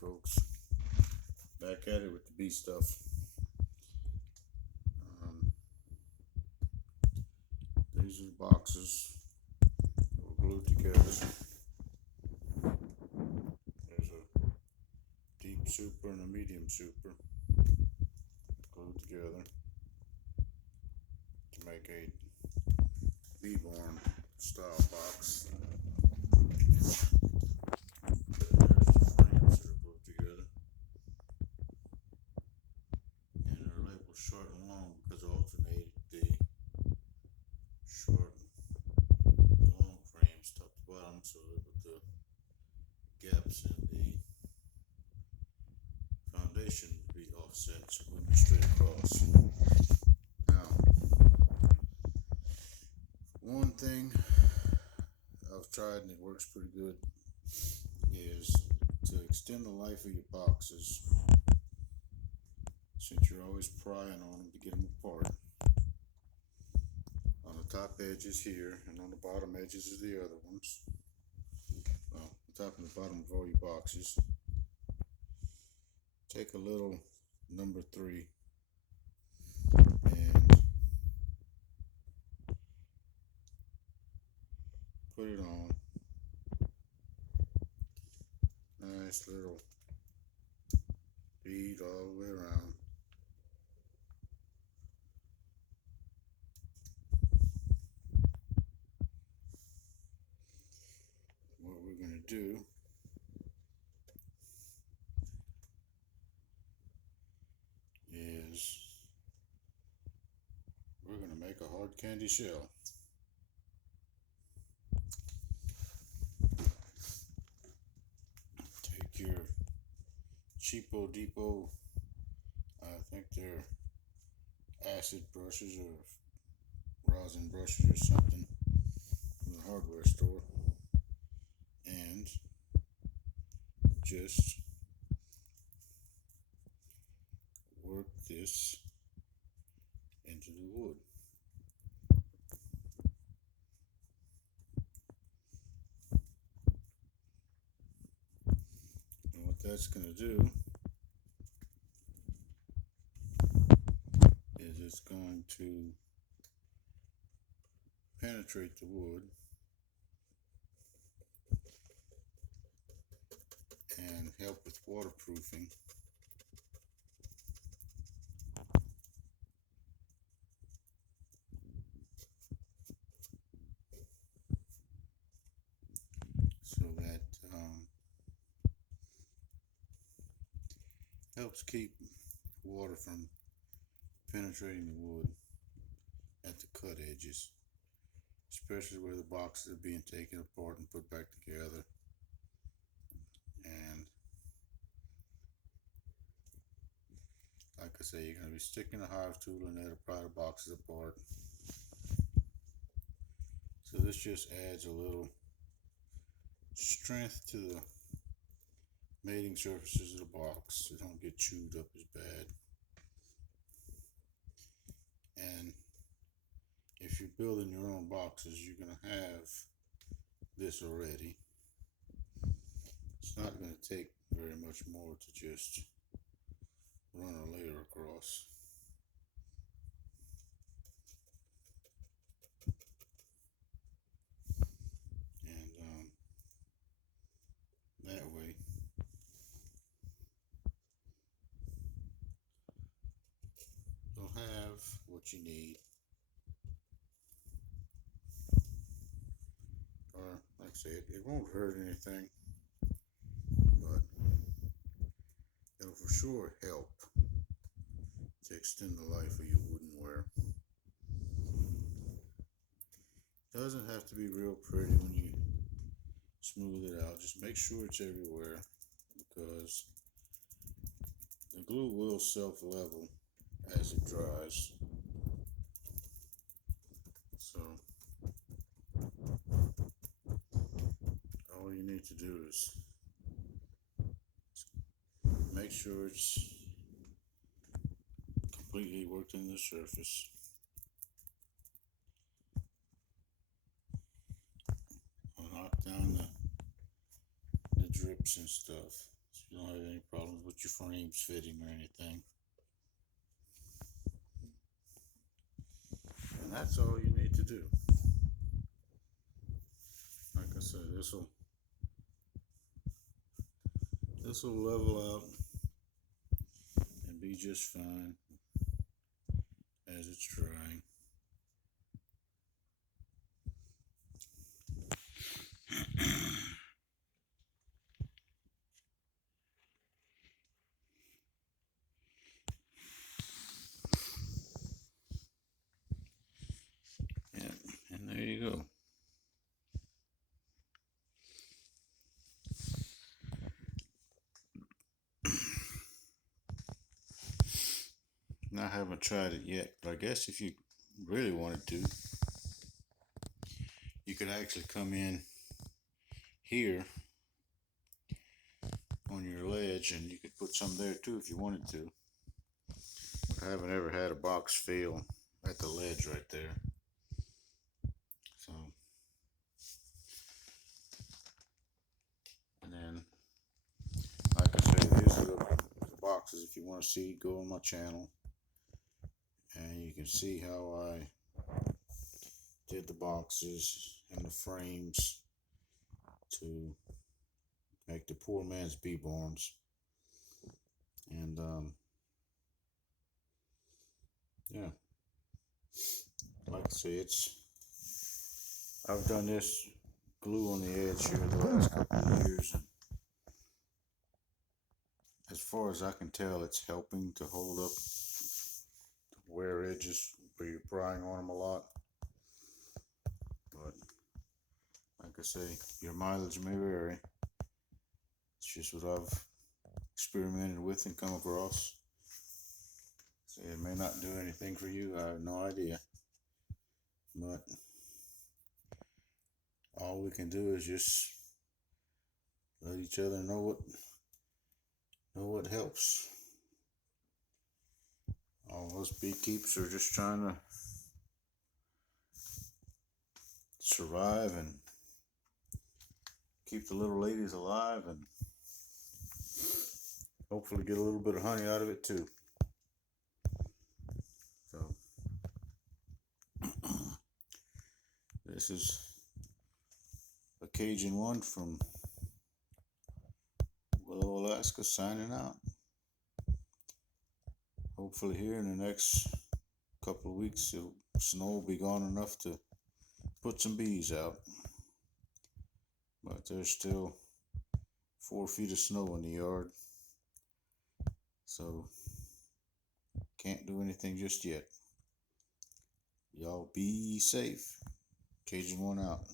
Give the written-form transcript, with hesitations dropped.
folks. Back at it with the bee stuff. Um, these are the boxes that were glued together. There's a deep super and a medium super glued together to make a bee-born style box. There's the frames that are glued together, and they're labeled short and long because I alternated the short and long frames top to bottom so that with the gaps in the foundation would be offset so it wouldn't be straight across. Now, one thing I've tried and it works pretty good is to extend the life of your boxes, since you're always prying on them to get them apart. On the top edges here and on the bottom edges of the other ones, well, the top and the bottom of all your boxes, take a little number 3 and put it on. Nice little bead all the way around. What we're going to do is we're going to make a hard candy shell. Take your cheapo depot, I think they're acid brushes or rosin brushes or something from the hardware store, and just work this into the wood. And what that's going to do is it's going to penetrate the wood and help with waterproofing. So that helps keep water from penetrating the wood at the cut edges, especially where the boxes are being taken apart and put back together. And like I say, you're going to be sticking a hive tool in there to pry the boxes apart. So this just adds a little strength to the mating surfaces of the box so they don't get chewed up as bad. And if you're building your own boxes, you're going to have this already. It's not going to take very much more to just run a layer across. And that way you'll have what you need. Or like I say, it won't hurt anything, but it'll for sure help to extend the life of your wooden ware. Doesn't have to be real pretty when you smooth it out. Just make sure it's everywhere, because the glue will self-level as it dries. So all you need to do is make sure it's completely worked in the surface. I'll knock down the drips and stuff so You don't have any problems with your frames fitting or anything. And that's all you need to do. Like I said, this will level out and be just fine as it's drying. Yeah, and there you go. I haven't tried it yet, but I guess if you really wanted to, you could actually come in here on your ledge and you could put some there too if you wanted to. I haven't ever had a box fail at the ledge right there. So, and then, like I say, these are the boxes. If you want to see, go on my channel and you can see how I did the boxes and the frames to make the poor man's bee barns. And yeah, like I say, I've done this glue on the edge here the last couple of years, and as far as I can tell, it's helping to hold up the ware edges where you're prying on them a lot. But like I say, your mileage may vary. It's just what I've experimented with and come across. So it may not do anything for you, I have no idea. But all we can do is just let each other know what helps. All us beekeepers are just trying to survive and keep the little ladies alive and hopefully get a little bit of honey out of it too. So this is a Cajun one from Willow, Alaska, signing out. Hopefully here in the next couple of weeks, snow will be gone enough to put some bees out. But there's still 4 feet of snow in the yard, so can't do anything just yet. Y'all be safe. Cajun one out.